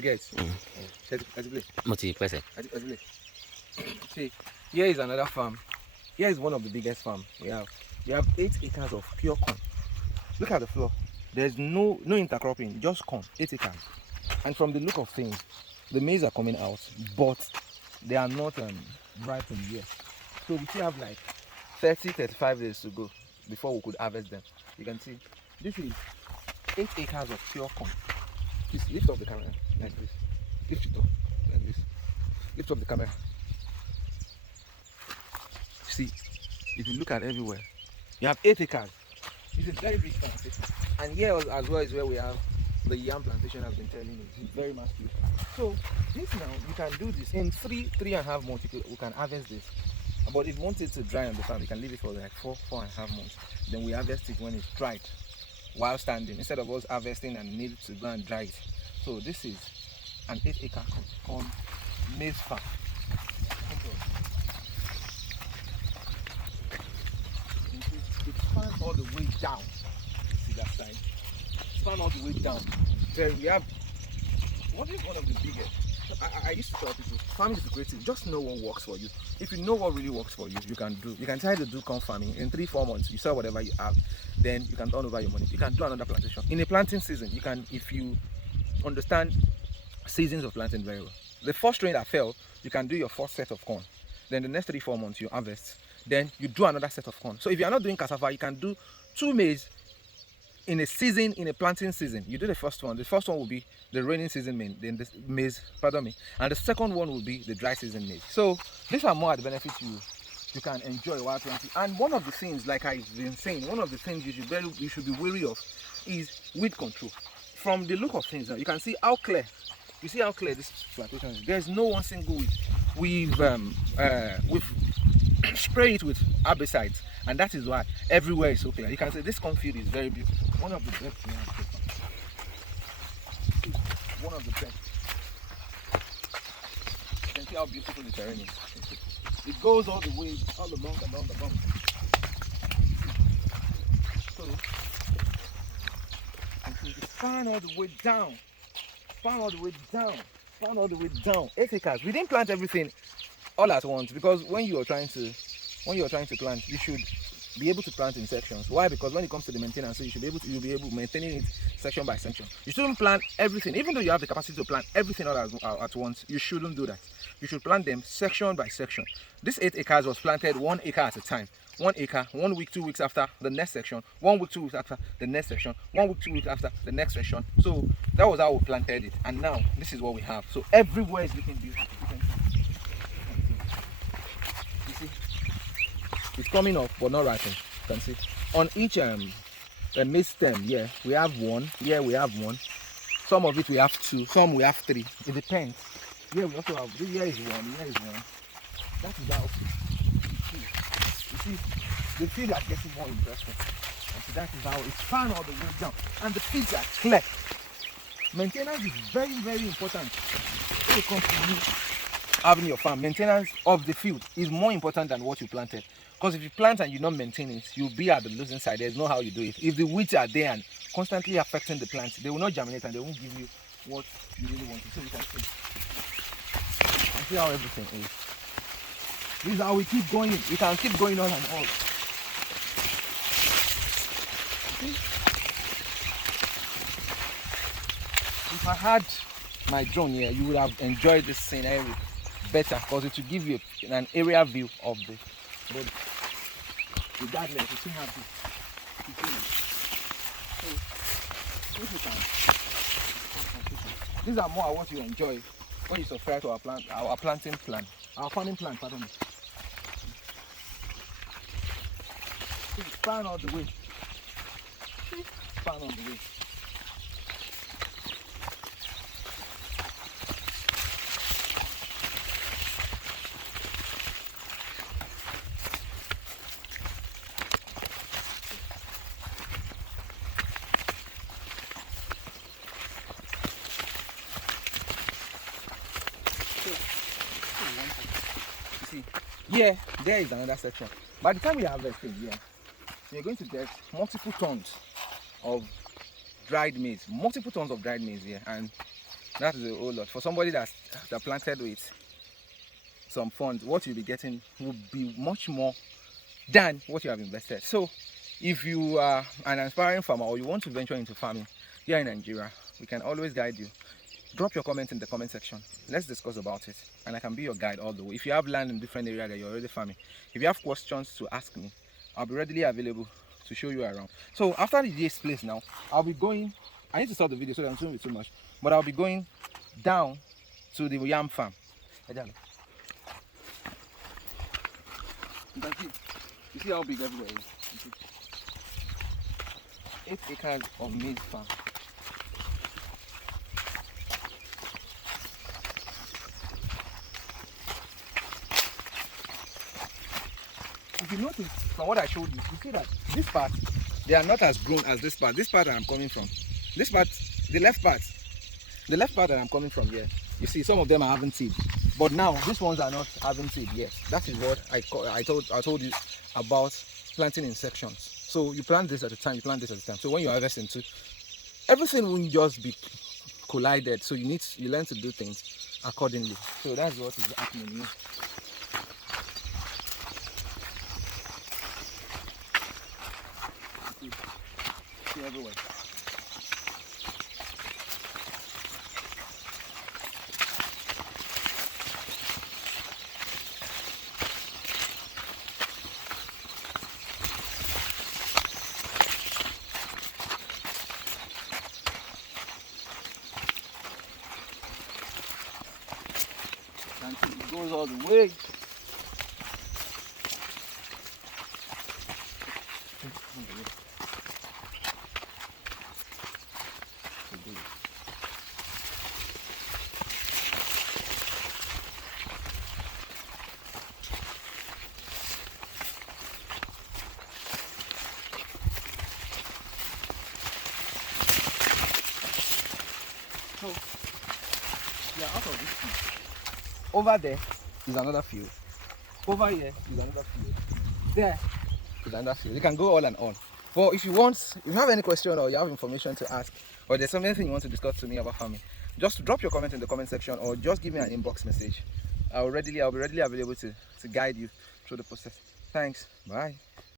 Guys, Multi-person. see, here is another farm. Here is one of the biggest farm we have. We have 8 acres of pure corn. Look at the floor. There's no intercropping, just corn, 8 acres. And from the look of things, the maize are coming out, but they are not ripened yet. So we still have like 30-35 days to go before we could harvest them. You can see this is 8 acres of pure corn. Please lift up the camera like this. Lift it up like this. Lift up the camera. See, if you look at everywhere, you have 8 acres. It's a very big plantation. And here as well is where we have the yam plantation. I've been telling you. It's very massive. So this now, you can do this in 3.5 months. We can harvest this. But if you want it to dry on the farm, you can leave it for like 4.5 months. Then we harvest it when it's dried, while standing, instead of us harvesting and need to go and dry it. So this is an 8-acre corn maize farm. It's spanned all the way down. See that side? Spanned all the way down. There we have one of the biggest. I used to tell people, farming is creative. Just know what works for you. If you know what really works for you, you can do. You can try to do corn farming in 3-4 months. You sell whatever you have, then you can turn over your money. You can do another plantation in a planting season. You can, if you understand seasons of planting very well. The first rain that fell, you can do your first set of corn. Then the next 3-4 months you harvest. Then you do another set of corn. So if you are not doing cassava, you can do 2 maize in a season, in a planting season. You do the first one. The first one will be the raining season then the maize, and the second one will be the dry season maize. So these are more the benefits you can enjoy while planting. And one of the things, like I've been saying, one of the things you should be wary of is weed control. From the look of things now, you can see how clear. You see how clear this plantation is. There's no one single weed. We've spray it with herbicides, and that is why everywhere is so clear. You can see this cornfield is very beautiful. One of the best we have. One of the best. You can see how beautiful the terrain is. It goes all the way, all along the bump. So, it's span all the way down. Span all the way down. Span all the way down. 8 acres. We didn't plant everything all at once, because when you are trying to plant, you should be able to plant in sections. Why? Because when it comes to the maintenance, so you'll be able maintaining it section by section. You shouldn't plant everything, even though you have the capacity to plant everything all at once. You shouldn't do that. You should plant them section by section. This 8 acres was planted 1 acre at a time. 1 acre, 1 week, 2 weeks after the next section, 1 week, 2 weeks after the next section, 1 week, 2 weeks after the next section. So that was how we planted it, and now this is what we have. So everywhere is looking beautiful. You see, it's coming up but not ripened. You can see on each maize stem. Here we have 1. Here we have 1. Some of it we have 2. Some we have 3. It depends. Here we also have. Here is 1. Here is 1. That is how. You see, the fields are getting more impressive. And so that is how it's found all the way down. And the fields are clear. Maintenance is very, very important when it comes to you having your farm. Maintenance of the field is more important than what you planted. Because if you plant and you don't maintain it, you'll be at the losing side. There's no how you do it. If the weeds are there and constantly affecting the plants, they will not germinate and they won't give you what you really want to. So you can see how everything is. This is how we keep going. We can keep going on and on. See? If I had my drone here, you would have enjoyed this scenery better, because it will give you an aerial view of the body. Regardless, you still have this. These are more what you enjoy when you subscribe to our planting plan. Our farming plan, pardon me. Span all the way. Span all the way. See, yeah, there is another section. By the time we harvest it, yeah, you're going to get multiple tons of dried maize, here, and That is a whole lot. For somebody that planted with some funds, what you'll be getting will be much more than what you have invested. So if you are an aspiring farmer or you want to venture into farming here in Nigeria, we can always guide you. Drop your comment in the comment section. Let's discuss about it, and I can be your guide all the way. If you have land in different area that you're already farming, if you have questions to ask me, I'll be readily available to show you around. So after the day's place now, I'll be going. I need to stop the video so that I'm showing you too much, but I'll be going down to the yam farm. You see how big everywhere is. 8 acres of maize farm. If you notice from what I showed you, you see that this part, they are not as grown as this part. This part that I'm coming from. This part, the left part that I'm coming from here. You see, some of them are having seed. But now, these ones are not having seed yet. That is what I told you about planting in sections. So you plant this at a time, you plant this at a time. So when you harvest into, everything won't just be collided. So you learn to do things accordingly. So that's what is happening here. See everywhere. It goes all the way. So, we are out of this field. Over there is another field. Over here is another field. There is another field. You can go all and on. But if you have any question or you have information to ask, or there's something you want to discuss to me about farming, just drop your comment in the comment section or just give me an inbox message. I'll be readily available to guide you through the process. Thanks. Bye.